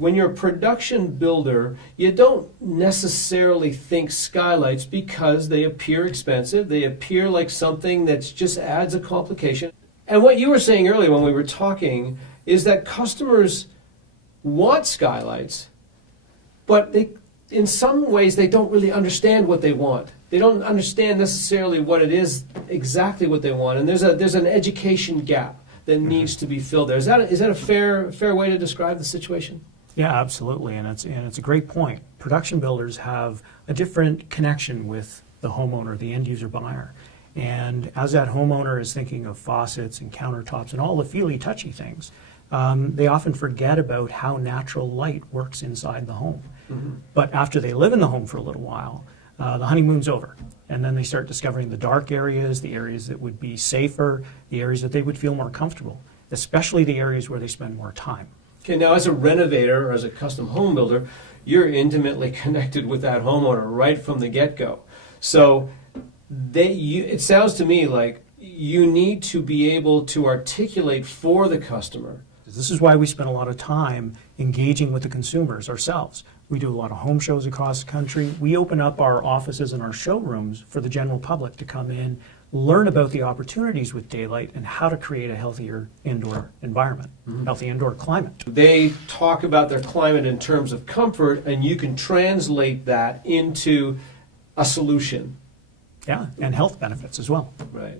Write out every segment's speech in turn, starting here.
when you're a production builder, you don't necessarily think skylights because they appear expensive. They appear like something that just adds a complication. And what you were saying earlier when we were talking is that customers want skylights, but in some ways they don't really understand what they want. They don't understand necessarily what it is, exactly what they want. And there's an education gap that needs to be filled there. Is that a fair way to describe the situation? Yeah, absolutely, and it's a great point. Production builders have a different connection with the homeowner, the end user buyer. And as that homeowner is thinking of faucets and countertops and all the feely, touchy things, they often forget about how natural light works inside the home. Mm-hmm. But after they live in the home for a little while, the honeymoon's over. And then they start discovering the dark areas, the areas that would be safer, the areas that they would feel more comfortable, especially the areas where they spend more time. Okay, now as a renovator or as a custom home builder, you're intimately connected with that homeowner right from the get-go. So it sounds to me like you need to be able to articulate for the customer. This is why we spend a lot of time engaging with the consumers ourselves. We do a lot of home shows across the country. We open up our offices and our showrooms for the general public to come in, learn about the opportunities with daylight and how to create a healthier indoor environment, healthy indoor climate. They talk about their climate in terms of comfort, and you can translate that into a solution. Yeah, and health benefits as well. Right.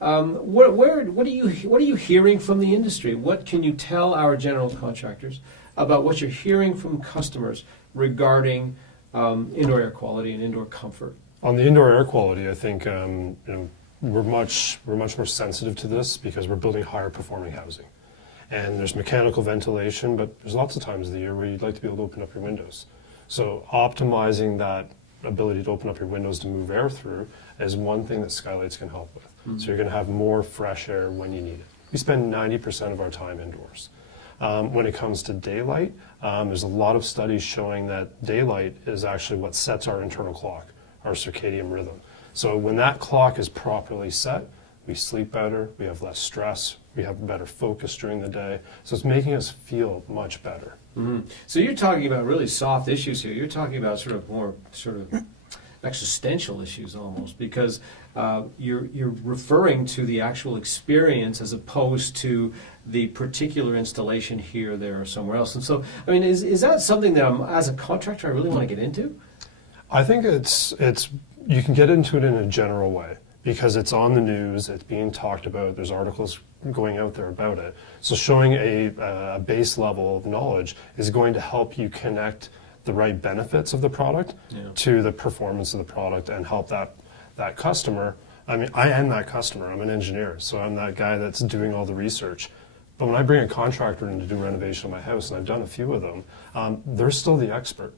What are you hearing from the industry? What can you tell our general contractors about what you're hearing from customers regarding indoor air quality and indoor comfort? On the indoor air quality, I think we're much more sensitive to this because we're building higher performing housing. And there's mechanical ventilation, but there's lots of times of the year where you'd like to be able to open up your windows. So optimizing that ability to open up your windows to move air through is one thing that skylights can help with. Mm-hmm. So you're going to have more fresh air when you need it. We spend 90% of our time indoors. When it comes to daylight, there's a lot of studies showing that daylight is actually what sets our internal clock, our circadian rhythm. So when that clock is properly set, we sleep better, we have less stress, we have better focus during the day. So it's making us feel much better. Mm-hmm. So you're talking about really soft issues here. You're talking about more existential issues almost, because you're referring to the actual experience as opposed to the particular installation here, there, or somewhere else. And so, I mean, is that something that as a contractor I really want to get into? I think it's you can get into it in a general way because it's on the news, it's being talked about, there's articles going out there about it. So showing a base level of knowledge is going to help you connect the right benefits of the product to the performance of the product and help that customer. I mean, I am that customer. I'm an engineer, so I'm that guy that's doing all the research. But when I bring a contractor in to do renovation of my house, and I've done a few of them, they're still the expert.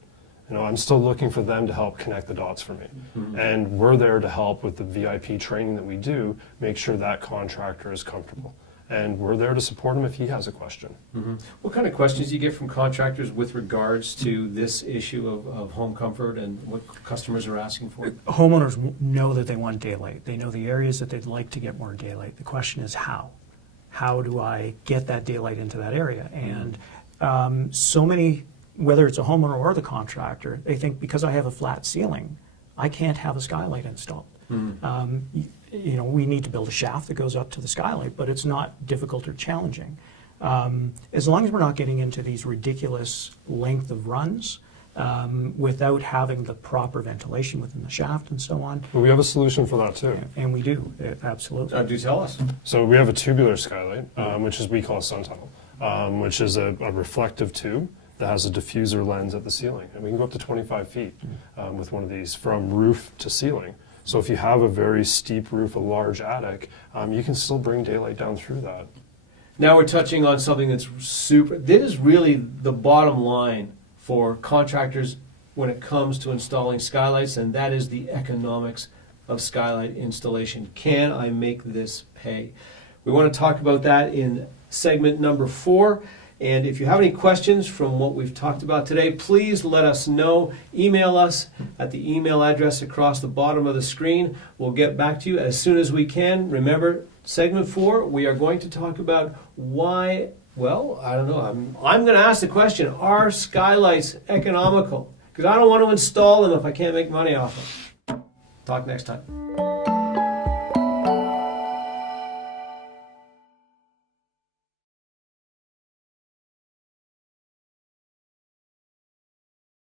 I'm still looking for them to help connect the dots for me. Mm-hmm. And we're there to help with the VIP training that we do, make sure that contractor is comfortable. And we're there to support him if he has a question. Mm-hmm. What kind of questions do you get from contractors with regards to this issue of home comfort and what customers are asking for? Homeowners know that they want daylight. They know the areas that they'd like to get more daylight. The question is how. How do I get that daylight into that area? And so many, whether it's a homeowner or the contractor, they think because I have a flat ceiling, I can't have a skylight installed. Mm-hmm. We need to build a shaft that goes up to the skylight, but it's not difficult or challenging. As long as we're not getting into these ridiculous length of runs without having the proper ventilation within the shaft and so on. Well, we have a solution for that too. And we do, absolutely. Do tell us. So we have a tubular skylight, which we call a sun tunnel, which is a reflective tube that has a diffuser lens at the ceiling. And we can go up to 25 feet with one of these from roof to ceiling. So if you have a very steep roof, a large attic, you can still bring daylight down through that. Now we're touching on something that's this is really the bottom line for contractors when it comes to installing skylights, and that is the economics of skylight installation. Can I make this pay? We want to talk about that in segment number 4. And if you have any questions from what we've talked about today, please let us know. Email us at the email address across the bottom of the screen. We'll get back to you as soon as we can. Remember, segment 4, we are going to talk about why Well, I don't know. I'm going to ask the question, are skylights economical? Because I don't want to install them if I can't make money off them. Talk next time.